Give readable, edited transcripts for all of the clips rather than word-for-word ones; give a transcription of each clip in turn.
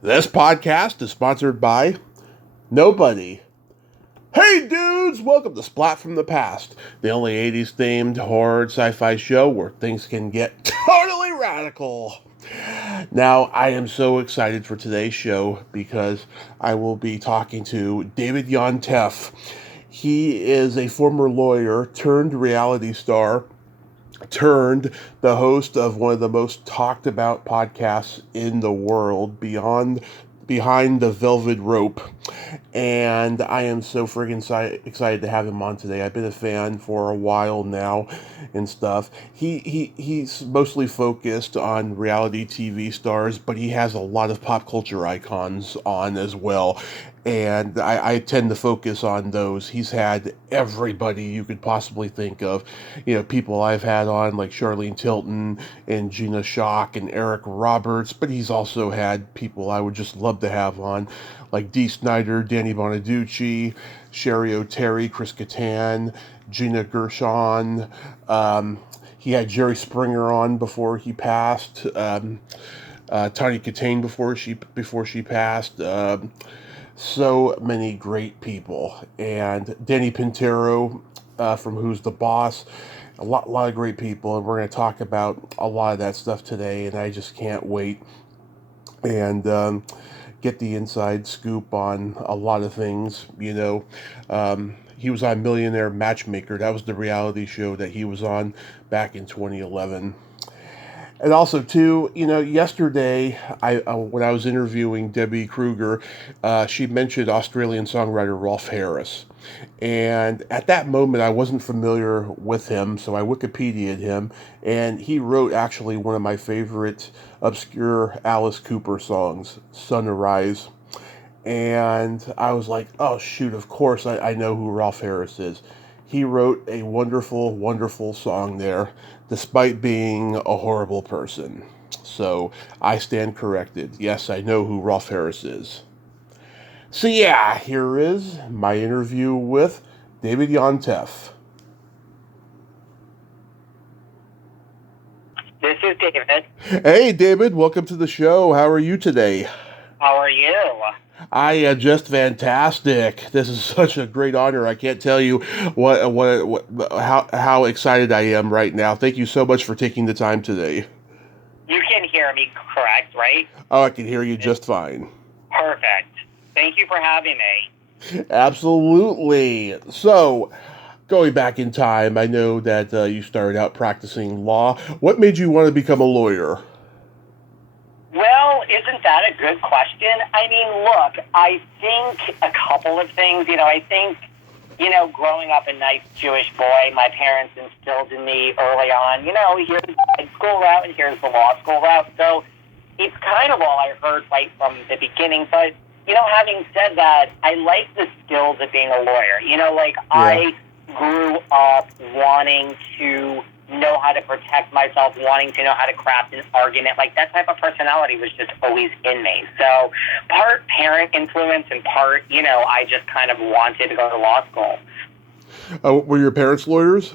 This podcast is sponsored by nobody. Hey dudes, welcome to Splat from the Past, the only 80s themed horror sci-fi show where things can get totally radical. Now, I am so excited for today's show because I will be talking to David Yontef. He is a former lawyer turned reality star turned the host of one of the most talked about podcasts in the world, Behind the Velvet Rope. And I am so friggin' excited to have him on today. I've been a fan for a while now and stuff. He's mostly focused on reality TV stars, but he has a lot of pop culture icons on as well. And I tend to focus on those. He's had everybody you could possibly think of. You know, people I've had on like Charlene Tilton and Gina Shock and Eric Roberts, but he's also had people I would just love to have on, like Dee Snider, Danny Bonaducci, Sherry O'Terry, Chris Kattan, Gina Gershon. He had Jerry Springer on before he passed. Tawny Katane before she passed. So many great people. And Danny Pintero from Who's the Boss. A lot of great people. And we're going to talk about a lot of that stuff today. And I just can't wait. And get the inside scoop on a lot of things, you know. He was on Millionaire Matchmaker. That was the reality show that he was on back in 2011. And also, too, you know, yesterday, when I was interviewing Debbie Kruger, she mentioned Australian songwriter Rolf Harris. And at that moment, I wasn't familiar with him, so I Wikipedia'd him. And he wrote actually one of my favorite obscure Alice Cooper songs, Sunrise. And I was like, oh, shoot, of course I know who Rolf Harris is. He wrote a wonderful, wonderful song there, despite being a horrible person. So I stand corrected. Yes, I know who Rolf Harris is. So yeah, here is my interview with David Yontef. This is David. Hey, David, welcome to the show. How are you today? How are you? I am just fantastic. This is such a great honor. I can't tell you how excited I am right now. Thank you so much for taking the time today. You can hear me correct, right? Oh, I can hear you just fine. Perfect. Thank you for having me. Absolutely. So, going back in time, I know that you started out practicing law. What made you want to become a lawyer? Well, isn't that a good question? I mean, look, I think a couple of things. I think, growing up a nice Jewish boy, my parents instilled in me early on, here's the high school route and here's the law school route. So it's kind of all I heard right from the beginning. But, having said that, I like the skills of being a lawyer. I grew up wanting to know how to protect myself, wanting to know how to craft an argument. Like, that type of personality was just always in me. So part parent influence and part, I just kind of wanted to go to law school. Were your parents lawyers?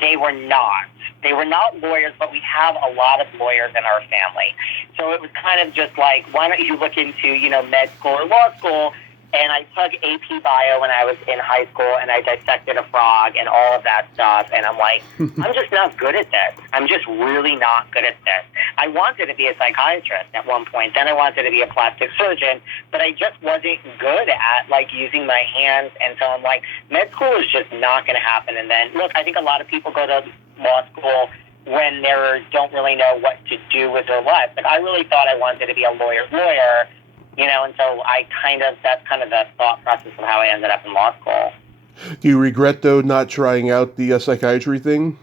They were not. They were not lawyers, but we have a lot of lawyers in our family. So it was kind of just like, why don't you look into, med school or law school? And I took AP Bio when I was in high school, and I dissected a frog and all of that stuff. And I'm like, I'm just not good at this. I'm just really not good at this. I wanted to be a psychiatrist at one point. Then I wanted to be a plastic surgeon, but I just wasn't good at, using my hands. And so I'm like, med school is just not going to happen. And then, look, I think a lot of people go to law school when they don't really know what to do with their life. But I really thought I wanted to be a lawyer's lawyer. And so that's kind of the thought process of how I ended up in law school. Do you regret, though, not trying out the psychiatry thing?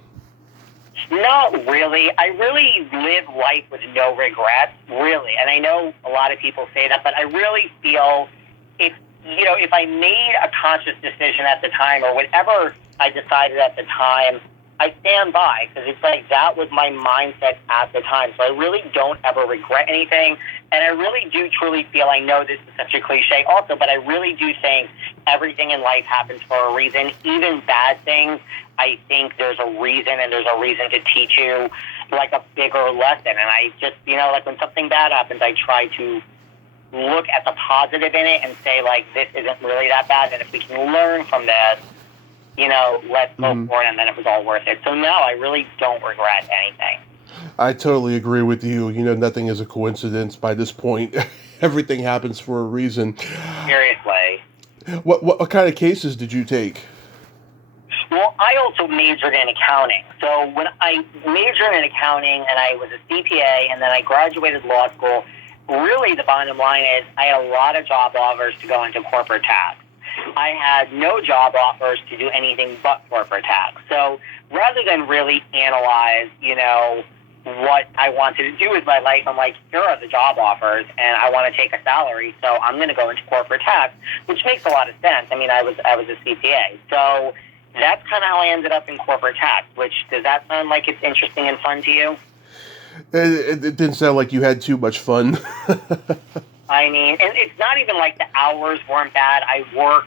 Not really. I really live life with no regrets, really. And I know a lot of people say that, but I really feel if I made a conscious decision at the time or whatever I decided at the time, I stand by, because it's like that was my mindset at the time. So I really don't ever regret anything. And I really do truly feel, I know this is such a cliche also, but I really do think everything in life happens for a reason. Even bad things, I think there's a reason, and there's a reason to teach you like a bigger lesson. And I just, when something bad happens, I try to look at the positive in it and say, like, this isn't really that bad, and if we can learn from this, let's go for it, and then it was all worth it. So, no, I really don't regret anything. I totally agree with you. Nothing is a coincidence by this point. Everything happens for a reason. Seriously. What kind of cases did you take? Well, I also majored in accounting. So when I majored in accounting and I was a CPA and then I graduated law school, really the bottom line is I had a lot of job offers to go into corporate tax. I had no job offers to do anything but corporate tax. So rather than really analyze, what I wanted to do with my life, I'm like, here are the job offers, and I want to take a salary, so I'm going to go into corporate tax, which makes a lot of sense. I mean, I was a CPA, so that's kind of how I ended up in corporate tax. Which, does that sound like it's interesting and fun to you? It didn't sound like you had too much fun. I mean, and it's not even like the hours weren't bad. I work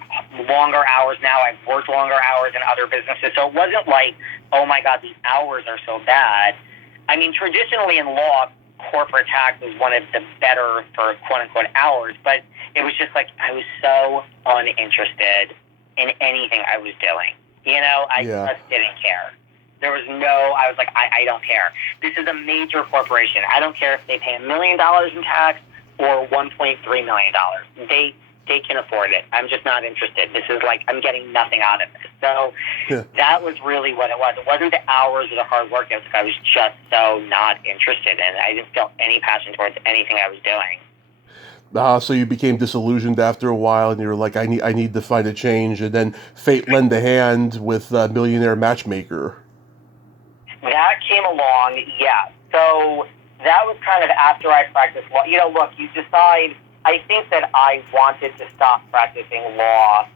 longer hours now. I've worked longer hours in other businesses, so it wasn't like, oh my God, the hours are so bad. I mean, traditionally in law, corporate tax is one of the better for quote-unquote hours, but it was just like I was so uninterested in anything I was doing. I just didn't care. There was I was like, I don't care. This is a major corporation. I don't care if they pay $1 million in tax or $1.3 million. They can afford it. I'm just not interested. This is like, I'm getting nothing out of it. So that was really what it was. It wasn't the hours or the hard work. It was like I was just so not interested in it. I didn't feel any passion towards anything I was doing. So you became disillusioned after a while, and you were like, I need to find a change. And then fate lent a hand with Millionaire Matchmaker. That came along, yeah. So that was kind of after I practiced law. Look, you decide. I think that I wanted to stop practicing law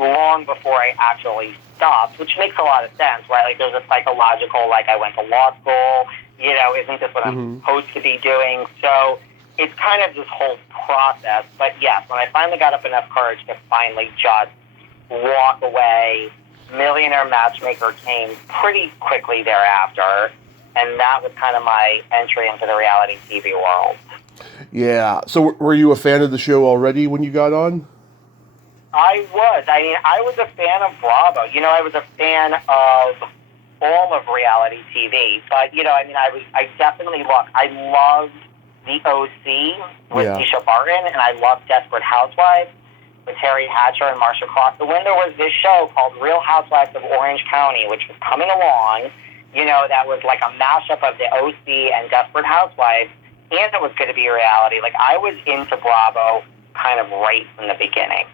long before I actually stopped, which makes a lot of sense, right? Like, there's a psychological, like, I went to law school, isn't this what I'm supposed to be doing? So it's kind of this whole process. But yes, when I finally got up enough courage to finally just walk away, Millionaire Matchmaker came pretty quickly thereafter, and that was kind of my entry into the reality TV world. Yeah. So were you a fan of the show already when you got on? I was. I mean, I was a fan of Bravo. I was a fan of all of reality TV. But, I definitely, I loved The OC with Tisha Barton, and I loved Desperate Housewives with Terry Hatcher and Marsha Cross. But when there was this show called Real Housewives of Orange County, which was coming along, that was like a mashup of The OC and Desperate Housewives, and it was going to be a reality. Like, I was into Bravo kind of right from the beginning.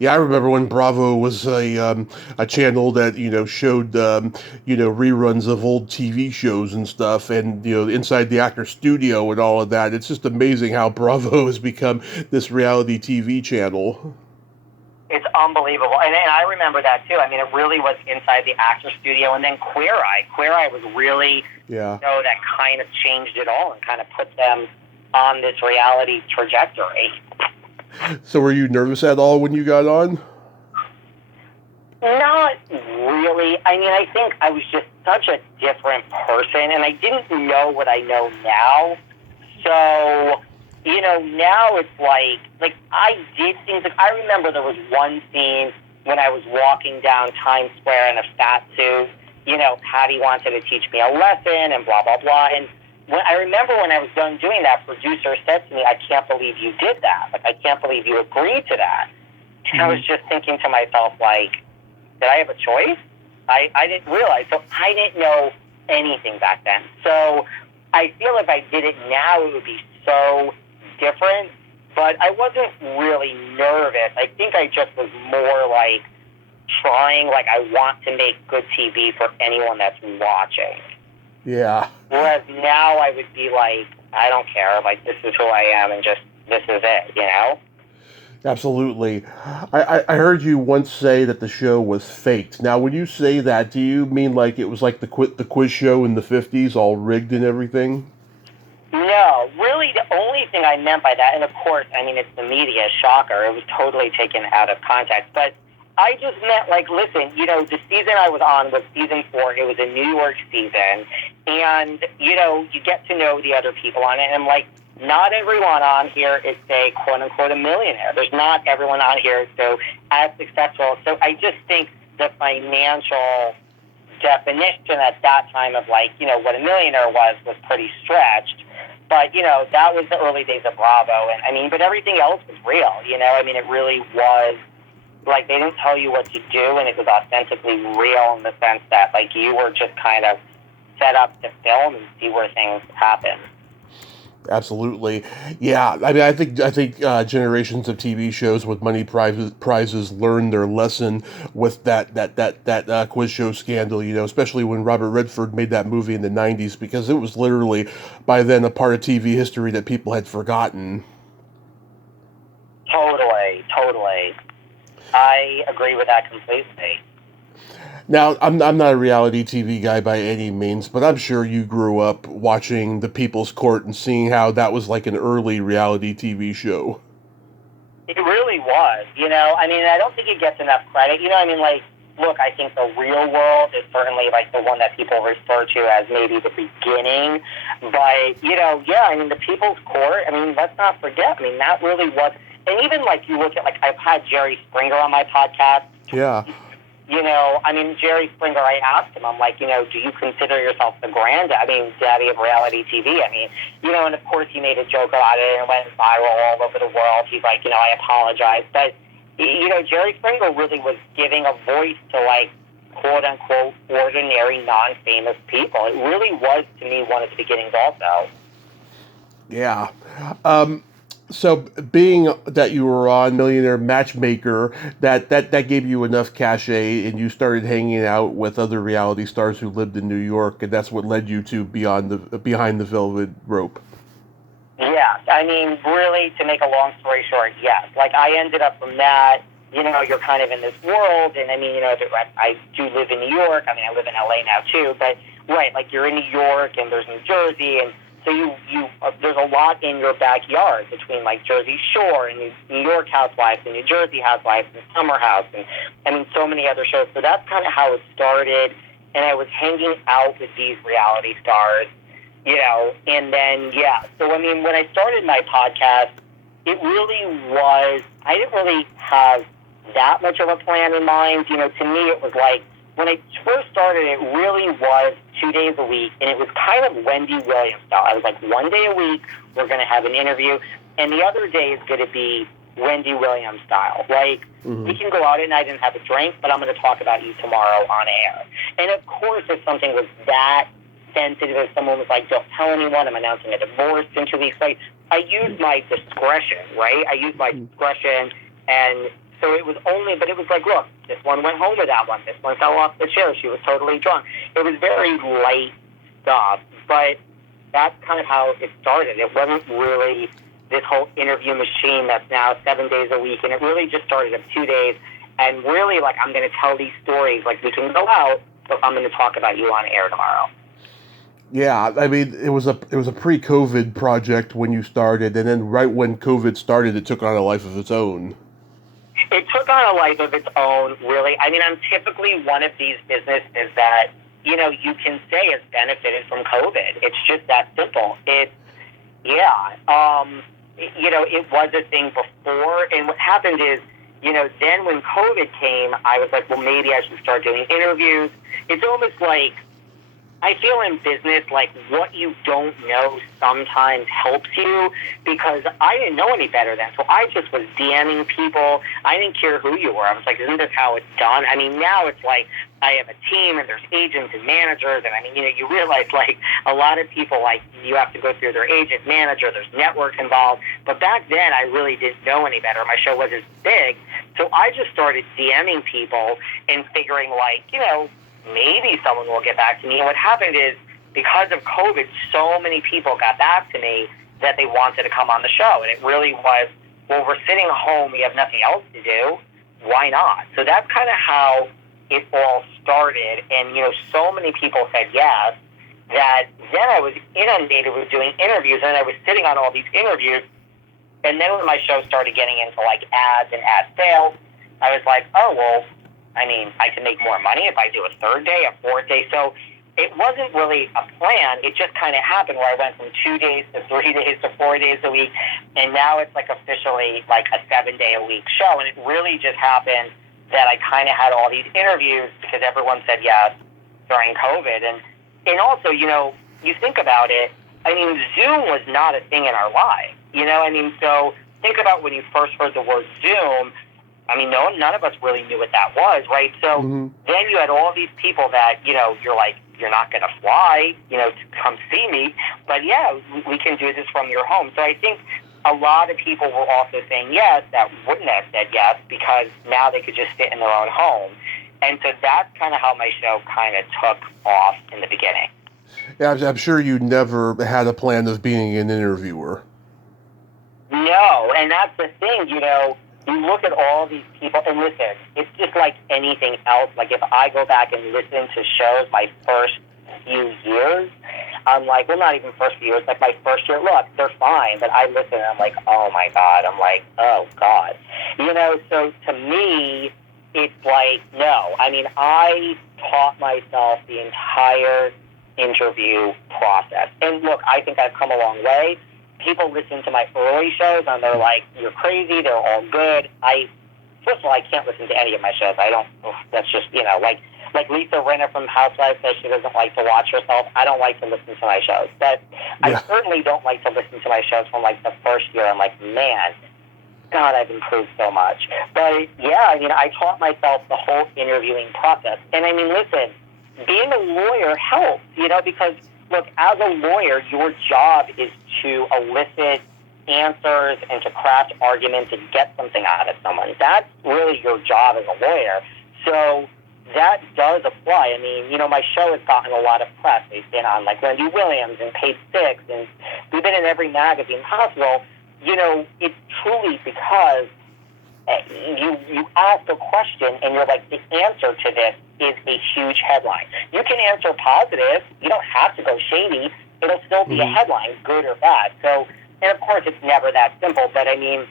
Yeah, I remember when Bravo was a channel that showed reruns of old TV shows and stuff, and inside the actor studio and all of that. It's just amazing how Bravo has become this reality TV channel. It's unbelievable, and I remember that too. I mean, it really was inside the actor studio, and then Queer Eye. Queer Eye was really that kind of changed it all and kind of put them on this reality trajectory. So were you nervous at all when you got on? Not really. I mean, I think I was just such a different person, and I didn't know what I know now. So, now it's like I did things. Like, I remember there was one scene when I was walking down Times Square in a fat suit. Patty wanted to teach me a lesson and blah, blah, blah. And I remember when I was done doing that, producer said to me, I can't believe you did that. Like, I can't believe you agreed to that. And I was just thinking to myself, like, did I have a choice? I didn't realize. So I didn't know anything back then. So I feel if I did it now, it would be so different. But I wasn't really nervous. I think I just was more like trying, like, I want to make good TV for anyone that's watching. Yeah. Whereas now I would be like, I don't care. Like, this is who I am, and just this is it, Absolutely. I heard you once say that the show was faked. Now, when you say that, do you mean like it was like the quiz show in the 50s, all rigged and everything? No, really the only thing I meant by that, and of course, I mean, it's the media, shocker, it was totally taken out of context, but I just meant, like, listen, the season I was on was season 4. It was a New York season. And, you get to know the other people on it. And I'm like, not everyone on here is, say, quote-unquote, a millionaire. There's not everyone on here so as successful. So I just think the financial definition at that time of, like, what a millionaire was pretty stretched. But, that was the early days of Bravo. And, I mean, but everything else was real, I mean, it really was, like, they didn't tell you what to do, and it was authentically real in the sense that, like, you were just kind of set up to film and see where things happen. Absolutely, yeah. I mean, I think generations of TV shows with money prizes learned their lesson with that quiz show scandal. Especially when Robert Redford made that movie in the '90s, because it was literally by then a part of TV history that people had forgotten. Totally. I agree with that completely. Now, I'm not a reality TV guy by any means, but I'm sure you grew up watching The People's Court and seeing how that was like an early reality TV show. It really was, I mean, I don't think it gets enough credit. I mean, like, look, I think The Real World is certainly, like, the one that people refer to as maybe the beginning. But, yeah, I mean, The People's Court, I mean, let's not forget, I mean, that really was, and even, like, you look at, like, I've had Jerry Springer on my podcast. Yeah. I mean, Jerry Springer, I asked him, I'm like, do you consider yourself the daddy of reality TV? I mean, and of course he made a joke about it and it went viral all over the world. He's like, I apologize. But, Jerry Springer really was giving a voice to, like, quote unquote, ordinary, non-famous people. It really was, to me, one of the beginnings also. Yeah. So being that you were on Millionaire Matchmaker, that gave you enough cachet, and you started hanging out with other reality stars who lived in New York, and that's what led you to Behind the Velvet Rope. Yeah, I mean, really, to make a long story short, yes. Like, I ended up from that, you're kind of in this world, and I mean, I do live in New York. I mean, I live in LA now too, but right, like, you're in New York, and there's New Jersey, and so you there's a lot in your backyard between, like, Jersey Shore and New York Housewives and New Jersey Housewives and Summer House and, I mean, so many other shows. So that's kind of how it started, and I was hanging out with these reality stars, and then, yeah. So, I mean, when I started my podcast, it really was, I didn't really have that much of a plan in mind. To me, it was like, when I first started, it really was 2 days a week, and it was kind of Wendy Williams style. I was like, 1 day a week, we're going to have an interview, and the other day is going to be Wendy Williams style. Like, we can go out at night and have a drink, but I'm going to talk about you tomorrow on air. And of course, if something was that sensitive, if someone was like, don't tell anyone, I'm announcing a divorce in 2 weeks, like, I used my discretion, right? I used my discretion, and so it was but it was like, look, this one went home with that one. This one fell off the chair. She was totally drunk. It was very light stuff, but that's kind of how it started. It wasn't really this whole interview machine that's now 7 days a week, and it really just started at 2 days, and really, like, I'm going to tell these stories. Like, we can go out, but I'm going to talk about you on air tomorrow. Yeah, I mean, it was a pre-COVID project when you started, and then right when COVID started, it took on a life of its own. It took on a life of its own, really. I mean, I'm typically one of these businesses that, you can say has benefited from COVID. It's just that simple. It was a thing before, and what happened is, then when COVID came, I was like, well, maybe I should start doing interviews. It's almost like, I feel in business, like, what you don't know sometimes helps you, because I didn't know any better then. So I just was DMing people. I didn't care who you were. I was like, isn't this how it's done? I mean, now it's like I have a team, and there's agents and managers, and I mean, you realize, like, a lot of people, like, you have to go through their agent, manager, there's network involved. But back then, I really didn't know any better. My show wasn't big. So I just started DMing people and figuring, like, maybe someone will get back to me. And what happened is, because of COVID, so many people got back to me that they wanted to come on the show. And it really was, well, we're sitting home, we have nothing else to do, why not? So that's kind of how it all started. And, so many people said yes, that then I was inundated with doing interviews, and I was sitting on all these interviews. And then when my show started getting into, like, ads and ad sales, I was like, oh, well, I mean, I can make more money if I do a third day, a fourth day. So it wasn't really a plan. It just kind of happened where I went from 2 days to 3 days to 4 days a week. And now it's like officially like a 7-day-a-week show. And it really just happened that I kind of had all these interviews because everyone said yes during COVID. And also, you know, you think about it, I mean, Zoom was not a thing in our lives. You know, I mean, so think about when you first heard the word Zoom. I mean, none of us really knew what that was, right? So then you had all these people that, you know, you're like, you're not going to fly, you know, to come see me. But, yeah, we can do this from your home. So I think a lot of people were also saying yes that wouldn't have said yes because now they could just sit in their own home. And so that's kind of how my show kind of took off in the beginning. Yeah, I'm sure you never had a plan of being an interviewer. No, and that's the thing, you know. You look at all these people, and listen, it's just like anything else. Like if I go back and listen to shows my first few years, I'm like, well, not even first few years, like my first year, look, they're fine. But I listen and I'm like, oh my God. I'm like, oh God. You know, so to me, it's like, no. I mean, I taught myself the entire interview process. And look, I think I've come a long way. People listen to my early shows and they're like, you're crazy, they're all good. First of all, I can't listen to any of my shows. That's just, you know, like Lisa Rinna from Housewives says she doesn't like to watch herself. I don't like to listen to my shows. But I certainly don't like to listen to my shows from like the first year. I'm like, man, God, I've improved so much. But yeah, I mean, I taught myself the whole interviewing process. And I mean, listen, being a lawyer helps, you know, because look, as a lawyer, your job is to elicit answers and to craft arguments and get something out of someone. That's really your job as a lawyer. So that does apply. I mean, you know, my show has gotten a lot of press. We've been on like Wendy Williams and Page Six, and we've been in every magazine possible. You know, it's truly because you ask a question and you're like, the answer to this is a huge headline. You can answer positive. You don't have to go shady. It'll still be a headline, good or bad. So, and of course, it's never that simple. But I mean,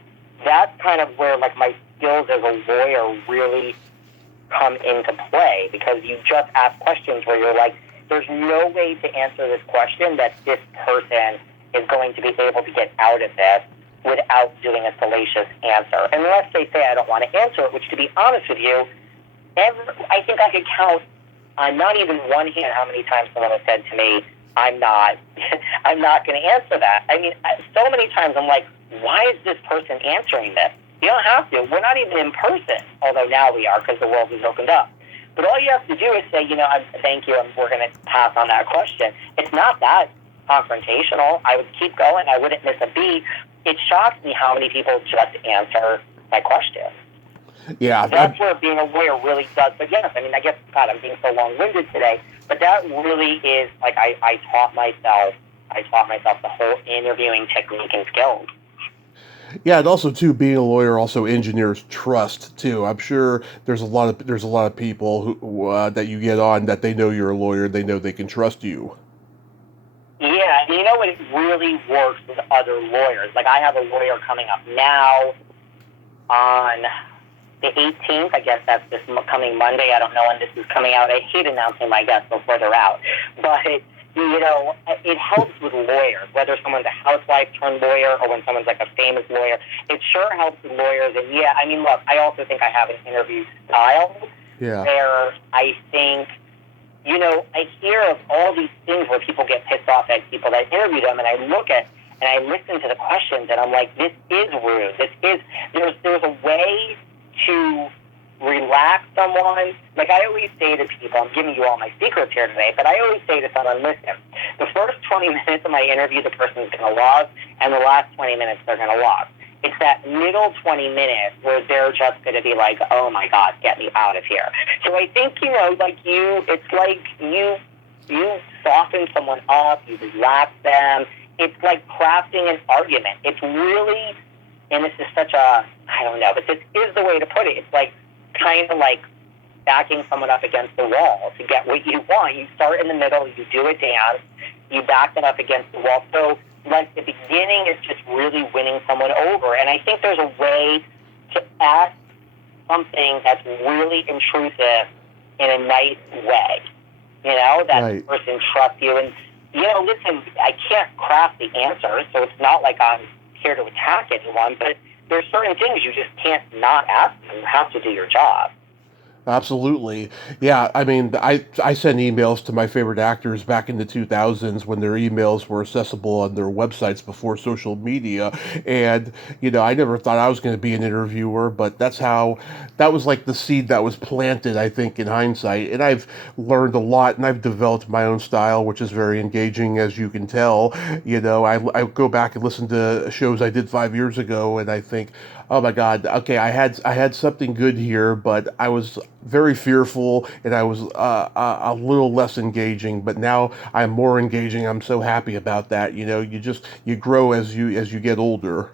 that's kind of where like my skills as a lawyer really come into play, because you just ask questions where you're like, there's no way to answer this question that this person is going to be able to get out of this without doing a salacious answer. Unless they say I don't want to answer it, which, to be honest with you, I think I could count on not even one hand how many times someone has said to me, I'm not going to answer that. I mean, so many times I'm like, why is this person answering this? You don't have to. We're not even in person, although now we are because the world has opened up. But all you have to do is say, you know, thank you, and we're going to pass on that question. It's not that confrontational. I would keep going. I wouldn't miss a beat. It shocks me how many people just answer my question. Yeah. That's where being a lawyer really does. But yes, I mean, I guess, God, I'm being so long-winded today, but that really is, like, I taught myself the whole interviewing technique and skills. Yeah, and also too, being a lawyer also engineers trust too. I'm sure there's a lot of people who that you get on that they know you're a lawyer, they know they can trust you. Yeah, you know, it really works with other lawyers. Like, I have a lawyer coming up now on the 18th. I guess that's this coming Monday. I don't know when this is coming out. I hate announcing my guests before they're out. But, you know, it helps with lawyers, whether someone's a housewife turned lawyer or when someone's like a famous lawyer. It sure helps with lawyers. And, yeah, I mean, look, I also think I have an interview style where I think, you know, I hear of all these things where people get pissed off at people that interview them, and I look at and I listen to the questions, and I'm like, this is rude. There's a way to relax someone. Like I always say to people, I'm giving you all my secrets here today, but I always say to someone, listen, the first 20 minutes of my interview, the person's going to love, and the last 20 minutes they're going to love. It's that middle 20 minutes where they're just going to be like, oh my God, get me out of here. So I think, you know, like it's like you soften someone up, you relax them. It's like crafting an argument. It's really, and this is such a, I don't know, but this is the way to put it. It's like kind of like backing someone up against the wall to get what you want. You start in the middle, you do a dance, you back them up against the wall. So like the beginning is just really winning someone over. And I think there's a way to ask something that's really intrusive in a nice way. You know, that Right. the person trusts you. And, you know, listen, I can't craft the answer, so it's not like I'm here to attack anyone, but there's certain things you just can't not ask them. You have to do your job. Absolutely. Yeah, I mean, I sent emails to my favorite actors back in the 2000s when their emails were accessible on their websites before social media. And, I never thought I was going to be an interviewer, but that was like the seed that was planted, I think, in hindsight. And I've learned a lot and I've developed my own style, which is very engaging, as you can tell. I go back and listen to shows I did 5 years ago and I think, oh my God, okay, I had something good here, but I was very fearful and I was a little less engaging. But now I'm more engaging. I'm so happy about that. You grow as you get older.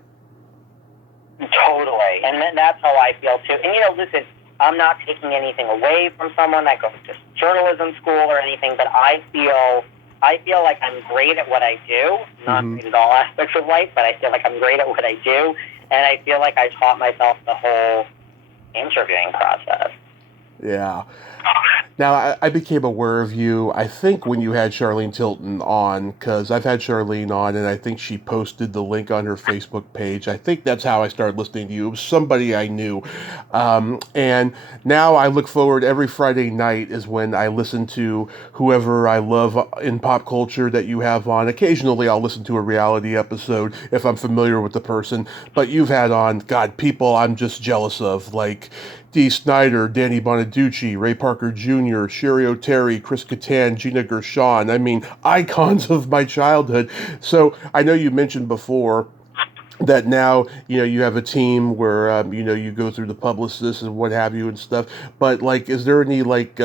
Totally. And that's how I feel, too. And, listen, I'm not taking anything away from someone that goes to journalism school or anything, but I feel like I'm great at what I do. Not great at all aspects of life, but I feel like I'm great at what I do. And I feel like I taught myself the whole interviewing process. Yeah. Now, I became aware of you, I think, when you had Charlene Tilton on, because I've had Charlene on, and I think she posted the link on her Facebook page. I think that's how I started listening to you. It was somebody I knew. And now I look forward, every Friday night is when I listen to whoever I love in pop culture that you have on. Occasionally, I'll listen to a reality episode if I'm familiar with the person. But you've had on, God, people I'm just jealous of, like Dee Snider, Danny Bonaducci, Ray Parker Jr., Sherry O'Terry, Chris Kattan, Gina Gershon. I mean, icons of my childhood. So I know you mentioned before that now, you have a team where, you go through the publicists and what have you and stuff. But, like, is there any, like,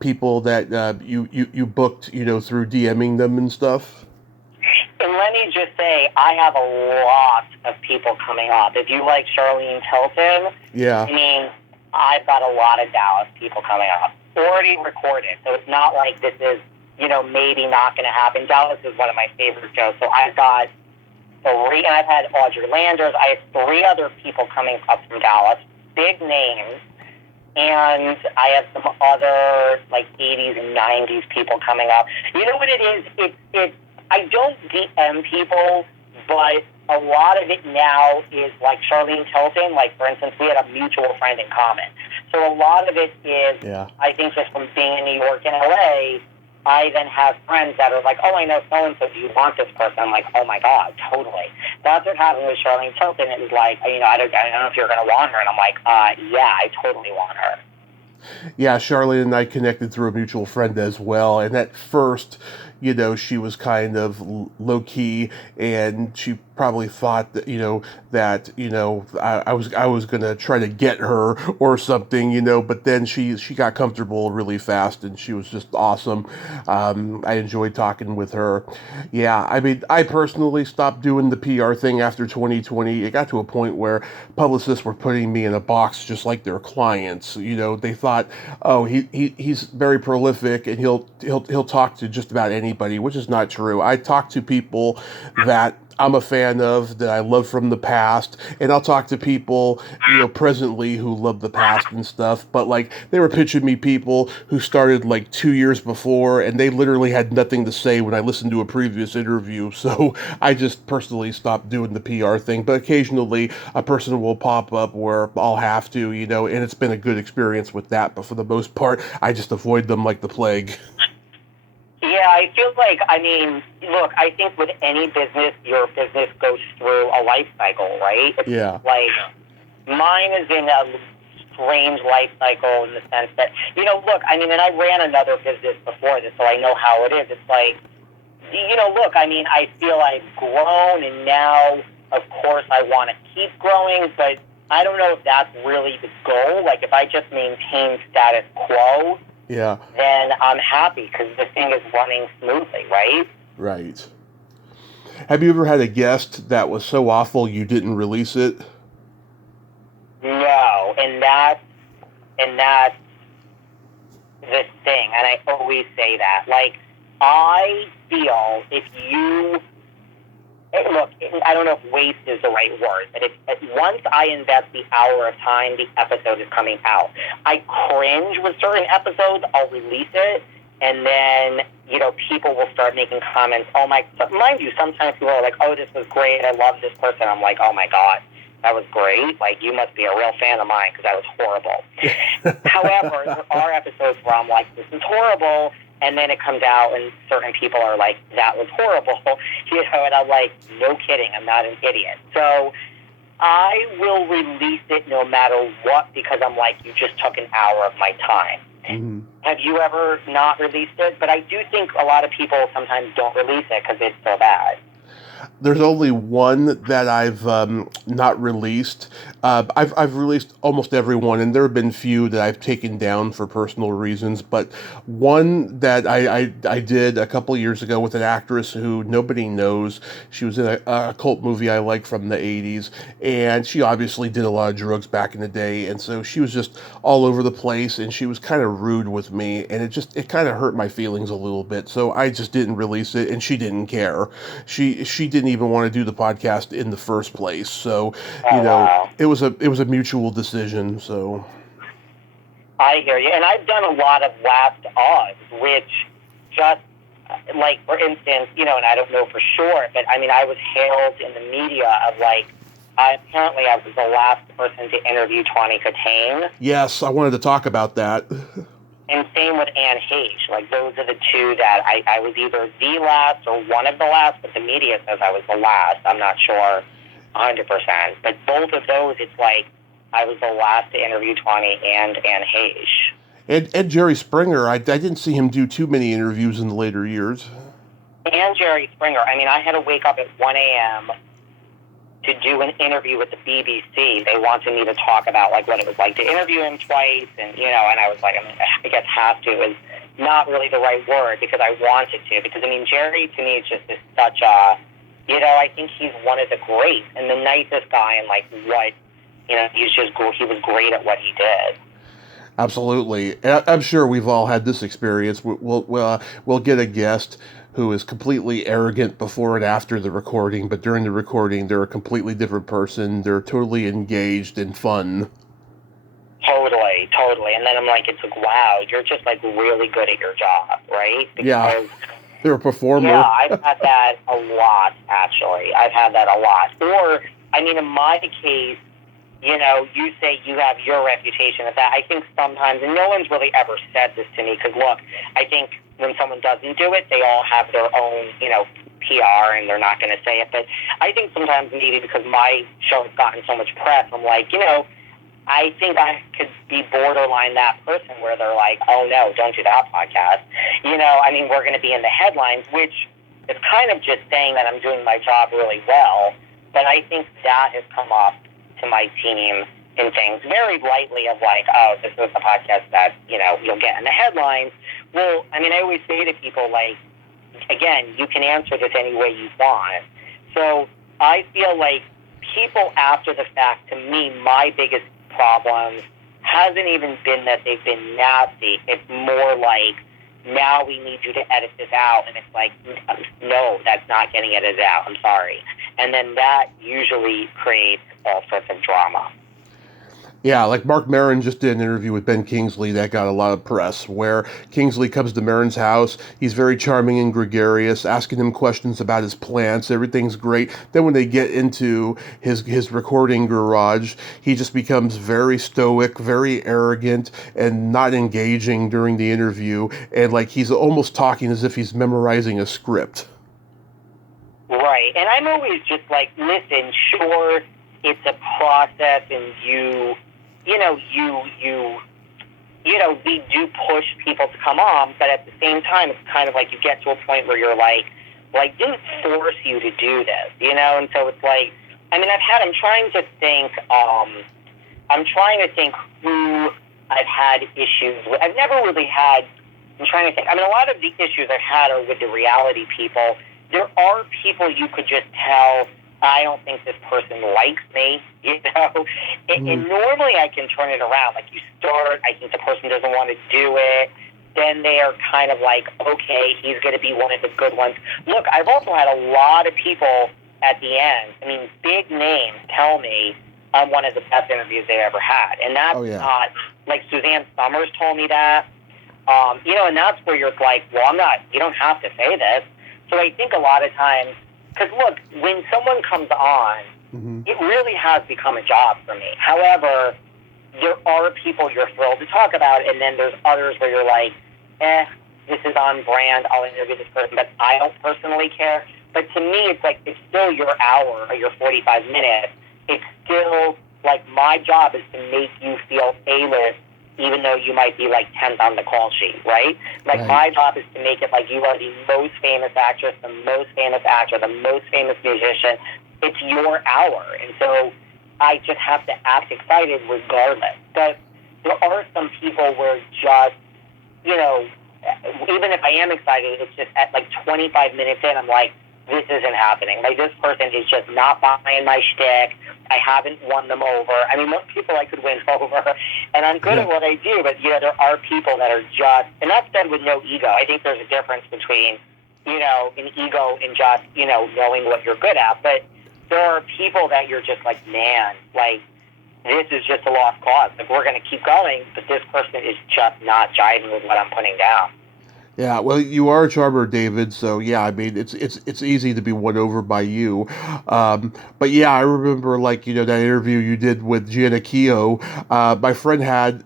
people that you booked, through DMing them and stuff? And let me just say, I have a lot of people coming up. If you like Charlene Tilton, Yeah. I mean, I've got a lot of Dallas people coming up. Already recorded, so it's not like this is, maybe not going to happen. Dallas is one of my favorite shows, so I've got three, and I've had Audrey Landers. I have three other people coming up from Dallas, big names, and I have some other, like, 80s and 90s people coming up. You know what it is? I don't DM people, but a lot of it now is like Charlene Tilton. Like, for instance, we had a mutual friend in common. So a lot of it is, Yeah. I think, just from being in New York and LA, I then have friends that are like, oh, I know so-and-so, do you want this person? I'm like, oh my God, totally. That's what happened with Charlene Tilton. It was like, I don't know if you're going to want her. And I'm like, yeah, I totally want her. Yeah, Charlene and I connected through a mutual friend as well. And at first, she was kind of low key, and she probably thought that, I was gonna try to get her or something, but then she got comfortable really fast, and she was just awesome. I enjoyed talking with her. Yeah, I mean, I personally stopped doing the PR thing after 2020. It got to a point where publicists were putting me in a box just like their clients. They thought, oh, he's very prolific and he'll talk to just about anybody, which is not true. I talk to people that I'm a fan of, that I love from the past, and I'll talk to people, presently, who love the past and stuff. But, like, they were pitching me people who started like 2 years before, and they literally had nothing to say when I listened to a previous interview. So I just personally stopped doing the PR thing. But occasionally a person will pop up where I'll have to, and it's been a good experience with that. But for the most part, I just avoid them like the plague. Yeah, I feel like, look, I think with any business, your business goes through a life cycle, right? It's Yeah. like, mine is in a strange life cycle in the sense that, look, and I ran another business before this, so I know how it is. It's like, look, I feel I've grown, and now, of course, I want to keep growing, but I don't know if that's really the goal. Like, if I just maintain status quo, Yeah. then I'm happy because the thing is running smoothly, right? Right. Have you ever had a guest that was so awful you didn't release it? No, and that's the thing, and I always say that. Like, I feel if you look, I don't know if waste is the right word, but once I invest the hour of time, the episode is coming out. I cringe with certain episodes. I'll release it, and then, you know, people will start making comments. Oh, mind you, sometimes people are like, oh, this was great. I love this person. I'm like, oh, my God, that was great. Like, you must be a real fan of mine because that was horrible. However, there are episodes where I'm like, this is horrible. And then it comes out and certain people are like, that was horrible. You know, and I'm like, no kidding, I'm not an idiot. So I will release it no matter what because I'm like, you just took an hour of my time. Mm-hmm. Have you ever not released it? But I do think a lot of people sometimes don't release it because it's so bad. There's only one that I've not released. I've released almost every one, and there have been few that I've taken down for personal reasons. But one that I did a couple years ago with an actress who nobody knows. She was in a cult movie I like from the 80s, and she obviously did a lot of drugs back in the day, and so she was just all over the place, and she was kind of rude with me, and it kind of hurt my feelings a little bit. So I just didn't release it, and she didn't care. She didn't even want to do the podcast in the first place. So, you know, wow. It was a mutual decision. So I hear you. And I've done a lot of last odds, which just like, for instance, you know, and I don't know for sure, but I mean, I was hailed in the media of like, apparently I was the last person to interview Tawny Katane. Yes, I wanted to talk about that. And same with Anne Heche. Like, those are the two that I was either the last or one of the last, but the media says I was the last. I'm not sure 100%. But both of those, it's like I was the last to interview Tawny and Anne Heche. And Jerry Springer, I didn't see him do too many interviews in the later years. And Jerry Springer. I mean, I had to wake up at 1 a.m. to do an interview with the BBC. They wanted me to talk about, like, what it was like to interview him twice, and, you know, and I was like, I mean, I guess have to is not really the right word, because I wanted to, because, I mean, Jerry, to me, is just such a, you know, I think he's one of the greats, and the nicest guy, and, like, what, you know, he was great at what he did. Absolutely. I'm sure we've all had this experience. We'll get a guest who is completely arrogant before and after the recording, but during the recording, they're a completely different person. They're totally engaged and fun. Totally. And then I'm like, it's like, wow, you're just, like, really good at your job, right? Because, yeah, they're a performer. Yeah, I've had that a lot, actually. I've had that a lot. Or, I mean, in my case, you know, you say you have your reputation of that. I think sometimes, and no one's really ever said this to me, because, look, I think when someone doesn't do it, they all have their own, you know, PR, and they're not going to say it. But I think sometimes maybe because my show has gotten so much press, I'm like, you know, I think I could be borderline that person where they're like, oh, no, don't do that podcast. You know, I mean, we're going to be in the headlines, which is kind of just saying that I'm doing my job really well. But I think that has come off to my team in things very lightly of like, oh, this is a podcast that, you know, you'll get in the headlines. Well, I mean, I always say to people, like, again, you can answer this any way you want. So I feel like people after the fact, to me, my biggest problem hasn't even been that they've been nasty. It's more like, now we need you to edit this out. And it's like, no, that's not getting edited out. I'm sorry. And then that usually creates all sorts of drama. Yeah, like Mark Maron just did an interview with Ben Kingsley that got a lot of press, where Kingsley comes to Maron's house. He's very charming and gregarious, asking him questions about his plants. Everything's great. Then when they get into his recording garage, he just becomes very stoic, very arrogant, and not engaging during the interview. And like he's almost talking as if he's memorizing a script. Right. And I'm always just like, listen, sure, it's a process, and you know, we do push people to come on, but at the same time, it's kind of like you get to a point where you're like, well, I didn't force you to do this, you know? And so it's like, I mean, I'm trying to think who I've had issues with. I'm trying to think, I mean, a lot of the issues I've had are with the reality people. There are people you could just tell, I don't think this person likes me, you know? And normally I can turn it around. Like, you start, I think the person doesn't want to do it. Then they are kind of like, okay, he's going to be one of the good ones. Look, I've also had a lot of people at the end, I mean, big names tell me I'm one of the best interviews they ever had. And that's not, like Suzanne Summers told me that. And that's where you're like, well, you don't have to say this. So I think a lot of times, because look, when someone comes on, it really has become a job for me. However, there are people you're thrilled to talk about, and then there's others where you're like, this is on brand, I'll interview this person, but I don't personally care. But to me, it's like, it's still your hour or your 45 minutes. It's still, like, my job is to make you feel A-list, even though you might be, like, 10th on the call sheet, right? Like, my job is to make it like you are the most famous actress, the most famous actor, the most famous musician. It's your hour. And so I just have to act excited regardless. But there are some people where just, even if I am excited, it's just at, like, 25 minutes in, I'm like, this isn't happening. Like, this person is just not buying my shtick. I haven't won them over. I mean, most people I could win over, and I'm good at what I do, but, there are people that are just, and that's said with no ego. I think there's a difference between, an ego and just, knowing what you're good at. But there are people that you're just like, man, like, this is just a lost cause. Like, we're going to keep going, but this person is just not jiving with what I'm putting down. Yeah, well, you are a charmer, David. So yeah, I mean, it's easy to be won over by you. But yeah, I remember that interview you did with Gianna Keogh. My friend had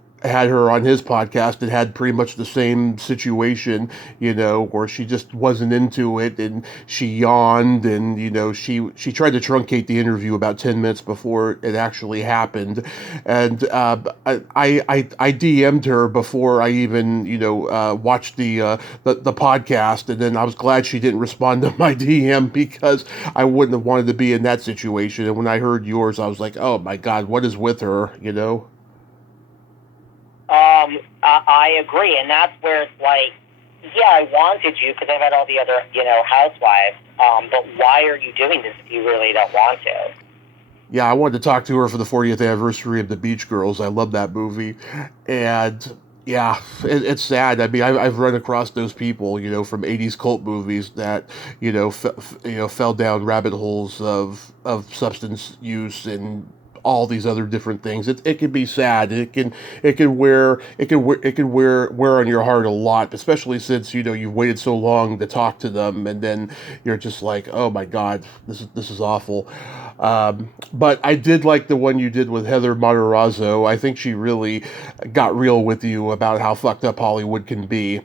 her on his podcast and had pretty much the same situation, where she just wasn't into it and she yawned and, she tried to truncate the interview about 10 minutes before it actually happened. And I DM'd her before I even, watched the podcast. And then I was glad she didn't respond to my DM because I wouldn't have wanted to be in that situation. And when I heard yours, I was like, oh my God, what is with her, I agree, and that's where it's like, yeah, I wanted you because I've had all the other, housewives, but why are you doing this if you really don't want to? Yeah, I wanted to talk to her for the 40th anniversary of The Beach Girls. I love that movie, and yeah, it's sad. I mean, I've run across those people, from '80s cult movies that, fell down rabbit holes of substance use and all these other different things. It can be sad. It can wear on your heart a lot, especially since you've waited so long to talk to them, and then you're just like, oh my God, this is awful. But I did like the one you did with Heather Matarazzo. I think she really got real with you about how fucked up Hollywood can be,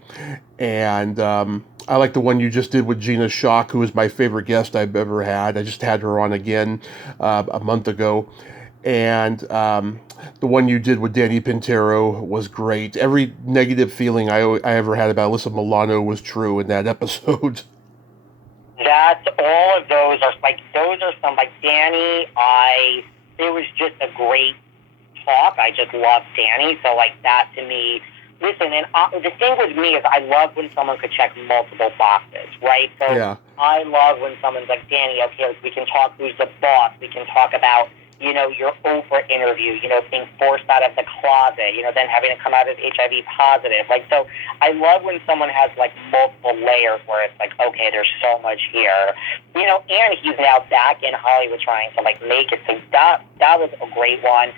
and I like the one you just did with Gina Shock, who is my favorite guest I've ever had. I just had her on again a month ago. And the one you did with Danny Pintero was great. Every negative feeling I ever had about Alyssa Milano was true in that episode. That's all of those are some, like, Danny, it was just a great talk. I just love Danny. So, like, that to me, listen, and the thing with me is I love when someone could check multiple boxes, right? So yeah. I love when someone's like, Danny, okay, we can talk who's the boss. We can talk about, your Oprah interview, being forced out of the closet, then having to come out as HIV positive. Like, so I love when someone has, like, multiple layers where it's like, okay, there's so much here. And he's now back in Hollywood trying to, like, make it. So that was a great one.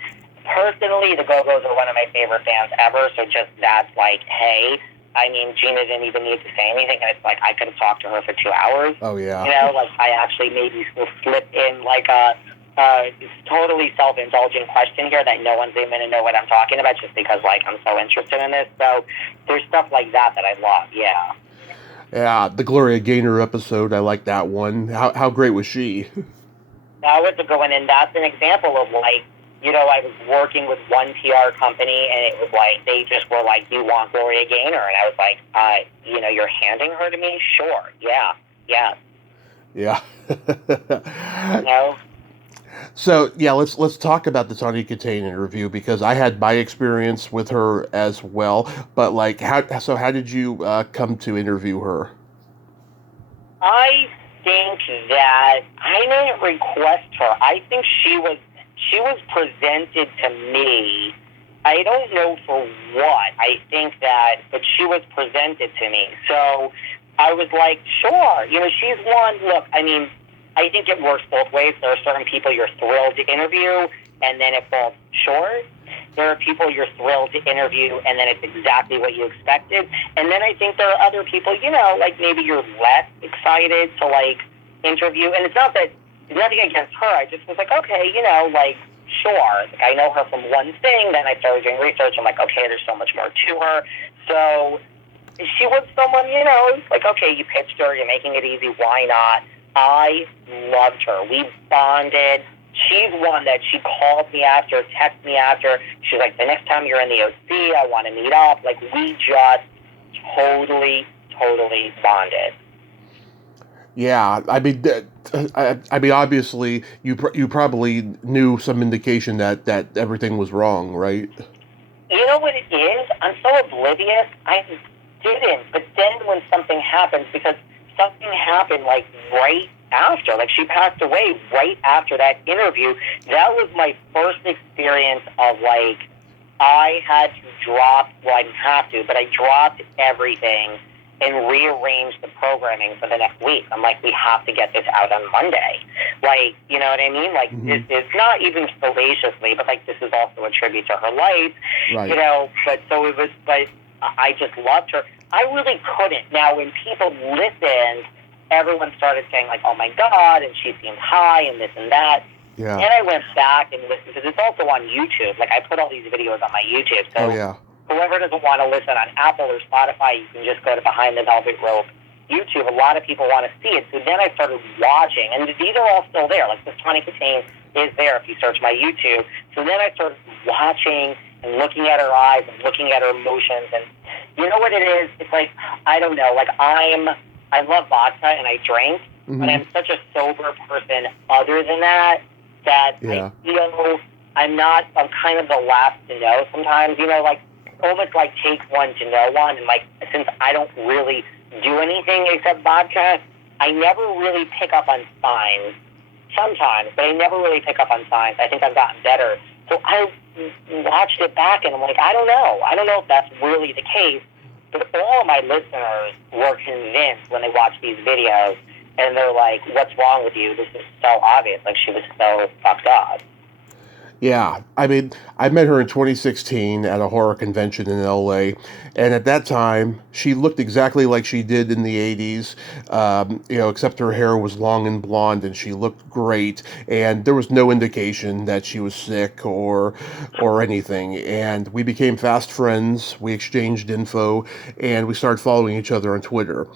Personally, the Go-Go's are one of my favorite bands ever, so just that's like, hey, I mean, Gina didn't even need to say anything, and it's like I could have talked to her for 2 hours. Oh, yeah. Like, I actually maybe will slip in, like, a totally self-indulgent question here that no one's even going to know what I'm talking about just because, like, I'm so interested in this. So there's stuff like that I love, yeah. Yeah, the Gloria Gaynor episode, I like that one. How great was she? That was a good one, and that's an example of, like, I was working with one PR company, and it was like, they just were like, you want Gloria Gaynor? And I was like, you're handing her to me? Sure, yeah. Yeah. So yeah, let's talk about the Tawny Katane interview because I had my experience with her as well. But like, how did you come to interview her? I think that I didn't request her. I think she was presented to me. I don't know for what. I think that, but she was presented to me. So I was like, sure. She's one. Look, I mean, I think it works both ways. There are certain people you're thrilled to interview, and then it falls short. There are people you're thrilled to interview, and then it's exactly what you expected. And then I think there are other people, like maybe you're less excited to, like, interview. And it's not that, nothing against her. I just was like, okay, sure. Like, I know her from one thing. Then I started doing research. I'm like, okay, there's so much more to her. So she was someone, like, okay, you pitched her. You're making it easy. Why not? I loved her. We bonded. She's one that she called me after, texted me after. She's like, the next time you're in the OC, I want to meet up. Like, we just totally bonded. Yeah, I mean, obviously, you probably knew some indication that everything was wrong, right? You know what it is? I'm so oblivious. I didn't. But then when something happens, because something happened, like, right after. Like, she passed away right after that interview. That was my first experience of, like, I had to drop, well, I didn't have to, but I dropped everything and rearranged the programming for the next week. I'm like, we have to get this out on Monday. Like, you know what I mean? Like, This is not even salaciously, but, like, this is also a tribute to her life, right. But so it was, but I just loved her. I really couldn't. Now, when people listened, everyone started saying, like, oh, my God, and she seemed high and this and that. Yeah. And I went back and listened, because it's also on YouTube. Like, I put all these videos on my YouTube. So whoever doesn't want to listen on Apple or Spotify, you can just go to Behind the Velvet Rope YouTube. A lot of people want to see it. So then I started watching, and these are all still there. Like, this Tawny Kitaen is there if you search my YouTube. So then I started watching and looking at her eyes and looking at her emotions. And you know what it is? It's like, I don't know. Like, I love vodka and I drink, but I'm such a sober person other than that, I feel I'm kind of the last to know sometimes, like, almost like take one to know one. And, like, since I don't really do anything except vodka, I never really pick up on signs. Sometimes, but I never really pick up on signs. I think I've gotten better. So I watched it back and I'm like, I don't know. I don't know if that's really the case. But all of my listeners were convinced when they watched these videos, and they're like, what's wrong with you? This is so obvious. Like, she was so fucked up. Yeah, I mean, I met her in 2016 at a horror convention in LA, and at that time, she looked exactly like she did in the 80s, except her hair was long and blonde, and she looked great, and there was no indication that she was sick or anything, and we became fast friends, we exchanged info, and we started following each other on Twitter,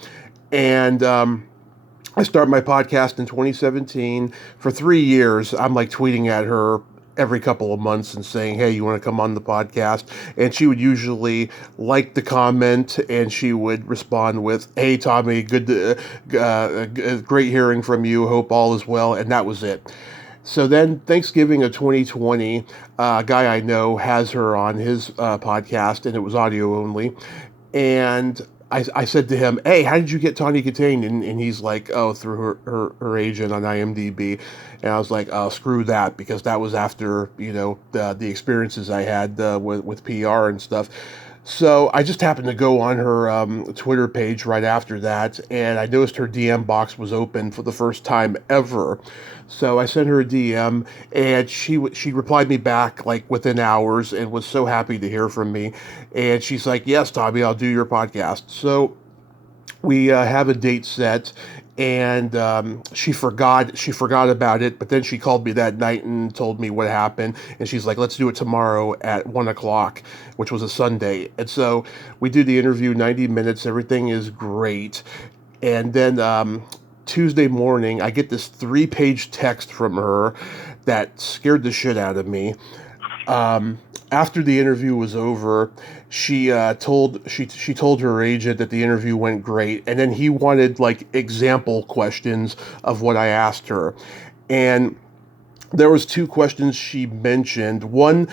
and I started my podcast in 2017. For 3 years, I'm like tweeting at her every couple of months and saying, hey, you want to come on the podcast? And she would usually like the comment, and she would respond with, hey, Tommy, great hearing from you. Hope all is well. And that was it. So then Thanksgiving of 2020, a guy I know has her on his podcast, and it was audio only. And I said to him, hey, how did you get Tawny Kitaen? And he's like, oh, through her agent on IMDb. And I was like, oh, screw that, because that was after, the experiences I had with PR and stuff. So I just happened to go on her Twitter page right after that, and I noticed her DM box was open for the first time ever. So I sent her a DM, and she replied me back like within hours, and was so happy to hear from me. And she's like, "Yes, Tommy, I'll do your podcast." So we have a date set, and she forgot about it, but then she called me that night and told me what happened, and she's like, let's do it tomorrow at 1:00, which was a Sunday. And so we do the interview, 90 minutes, everything is great. And then Tuesday morning, I get this 3-page text from her that scared the shit out of me. After the interview was over, she told her agent that the interview went great, and then he wanted like example questions of what I asked her, and there was 2 questions she mentioned. One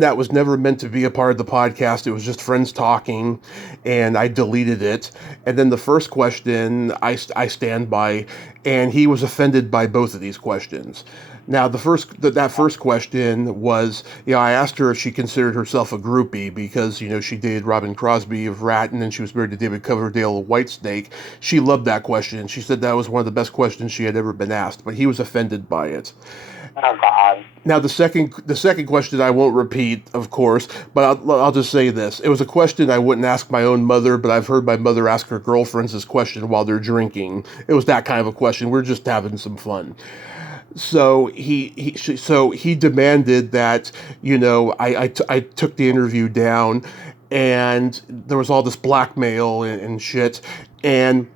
that was never meant to be a part of the podcast. It was just friends talking, and I deleted it. And then the first question I stand by, and he was offended by both of these questions. Now, that first question was, I asked her if she considered herself a groupie because, she dated Robin Crosby of Rat, and then she was married to David Coverdale of Whitesnake. She loved that question. She said that was one of the best questions she had ever been asked, but he was offended by it. Oh God. Now, the second question I won't repeat, of course, but I'll just say this. It was a question I wouldn't ask my own mother, but I've heard my mother ask her girlfriends this question while they're drinking. It was that kind of a question. We're just having some fun. So he demanded that, I took the interview down, and there was all this blackmail and shit, and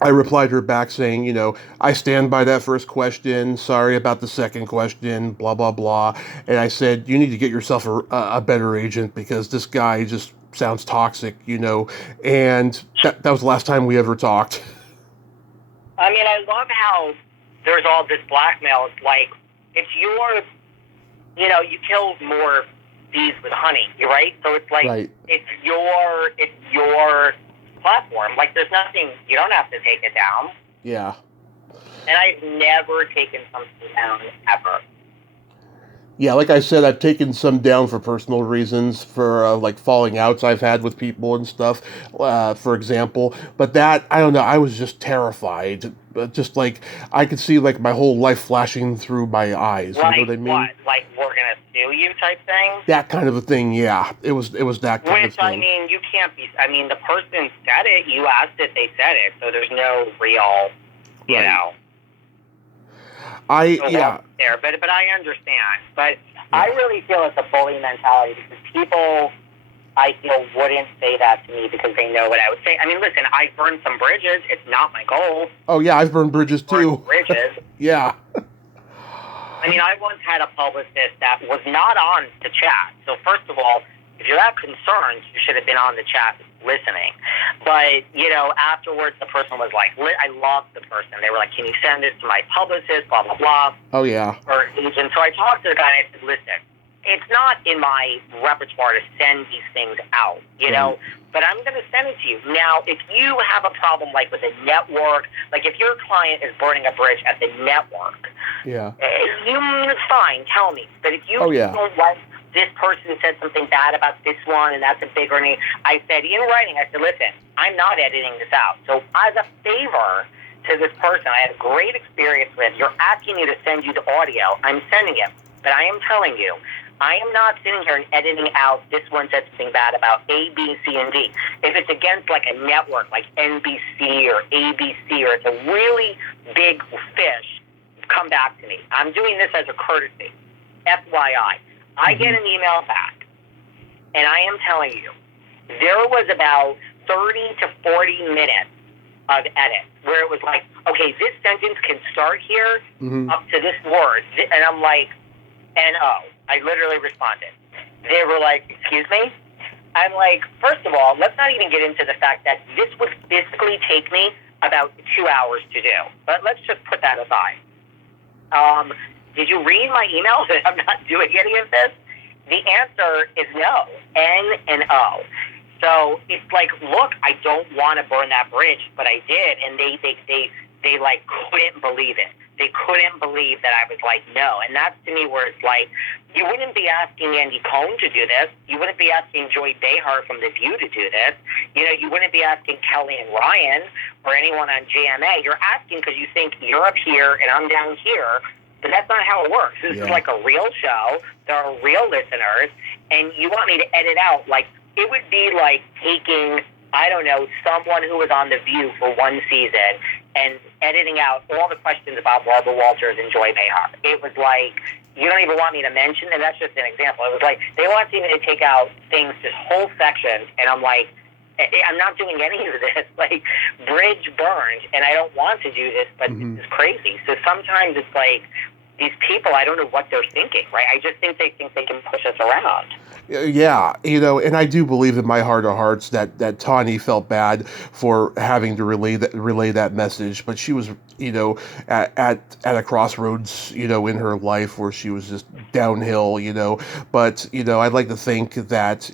I replied her back saying, I stand by that first question. Sorry about the second question, blah, blah, blah. And I said, you need to get yourself a better agent because this guy just sounds toxic, And that was the last time we ever talked. I mean, I love how there's all this blackmail. It's like, it's your, you kill more bees with honey, right? So it's like, right. it's your platform. Like, there's nothing, you don't have to take it down. Yeah. And I've never taken something down, ever. Yeah, like I said, I've taken some down for personal reasons, for like falling outs I've had with people and stuff, for example. But that, I don't know, I was just terrified. Just like, I could see like my whole life flashing through my eyes. Like, you know what I mean? What? Like, we're going to sue you type thing? That kind of a thing, yeah. It was that kind of thing. Which, I mean, you can't be, the person said it, you asked it, they said it, so there's no real, you know. There, but I understand. But I really feel it's a bully mentality because people, I feel, wouldn't say that to me because they know what I would say. I mean, listen, I burned some bridges. It's not my goal. Oh yeah, I've burned bridges too. Yeah. I mean, I once had a publicist that was not on the chat. So first of all, if you're that concerned, you should have been on the chat listening. But, afterwards the person was like, I loved the person. They were like, can you send this to my publicist, blah, blah, blah. Oh, yeah. Or agent. So I talked to the guy and I said, listen, it's not in my repertoire to send these things out, but I'm going to send it to you. Now, if you have a problem, like with a network, like if your client is burning a bridge at the network, it's fine, tell me. But if you don't like this person said something bad about this one, and that's a bigger name, I said in writing, I said, listen, I'm not editing this out. So as a favor to this person I had a great experience with, you're asking me to send you the audio, I'm sending it. But I am telling you, I am not sitting here and editing out this one said something bad about A, B, C, and D. If it's against like a network like NBC or ABC or it's a really big fish, come back to me. I'm doing this as a courtesy. FYI. I get an email back, and I am telling you, there was about 30 to 40 minutes of edit where it was like, okay, this sentence can start here up to this word. And I'm like, N-O. I literally responded. They were like, excuse me? I'm like, first of all, let's not even get into the fact that this would physically take me about 2 hours to do. But let's just put that aside. Did you read my email that I'm not doing any of this? The answer is no. N and O. So it's like, look, I don't want to burn that bridge, but I did, and they like couldn't believe it. They couldn't believe that I was like, no. And that's to me where it's like, you wouldn't be asking Andy Cohen to do this. You wouldn't be asking Joy Behar from The View to do this. You wouldn't be asking Kelly and Ryan or anyone on JMA. You're asking because you think you're up here and I'm down here. But that's not how it works. This is like a real show. There are real listeners. And you want me to edit out, like, it would be like taking, I don't know, someone who was on The View for one season and editing out all the questions about Barbara Walters and Joy Behar. It was like, you don't even want me to mention, and that's just an example. It was like, they want me to take out things, just whole sections, and I'm like, I'm not doing any of this. Like, bridge burned, and I don't want to do this, but this is crazy. So sometimes it's like, these people, I don't know what they're thinking, right? I just think they can push us around. Yeah, and I do believe in my heart of hearts that Tawny felt bad for having to relay that message, but she was, at a crossroads, in her life where she was just downhill, but, I'd like to think that,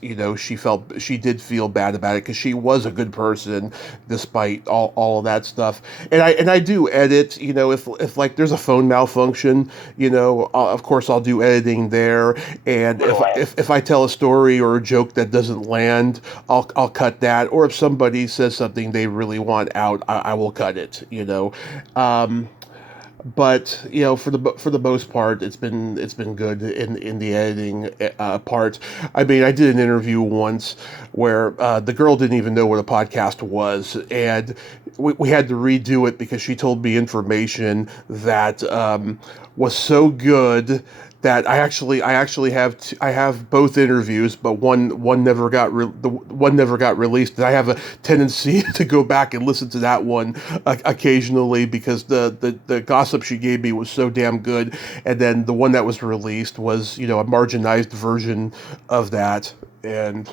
she did feel bad about it because she was a good person despite all of that stuff. And I do edit, if like there's a phone malfunction, of course I'll do editing there. And if I tell a story or a joke that doesn't land, I'll cut that. Or if somebody says something they really want out, I will cut it, but for the most part, it's been good in the editing part. I mean, I did an interview once where the girl didn't even know what a podcast was, and we had to redo it because she told me information that was so good that I actually have both interviews, but one never got the one never got released. And I have a tendency to go back and listen to that one occasionally because the gossip she gave me was so damn good, and then the one that was released was a marginalized version of that, and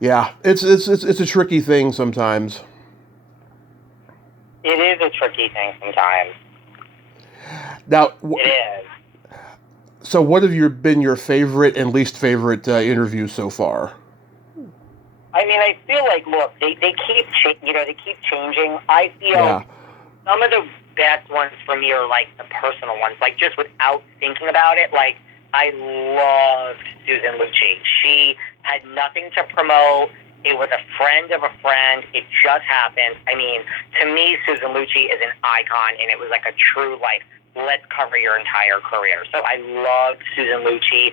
yeah, it's a tricky thing sometimes. It is a tricky thing sometimes. Now, it is. So what have been your favorite and least favorite interviews so far? I mean, I feel like, look, they keep changing. I feel some of the best ones for me are like the personal ones, like just without thinking about it. Like I loved Susan Lucci. She had nothing to promote. It was a friend of a friend. It just happened. I mean, to me, Susan Lucci is an icon, and it was like a true let's cover your entire career. So I loved Susan Lucci.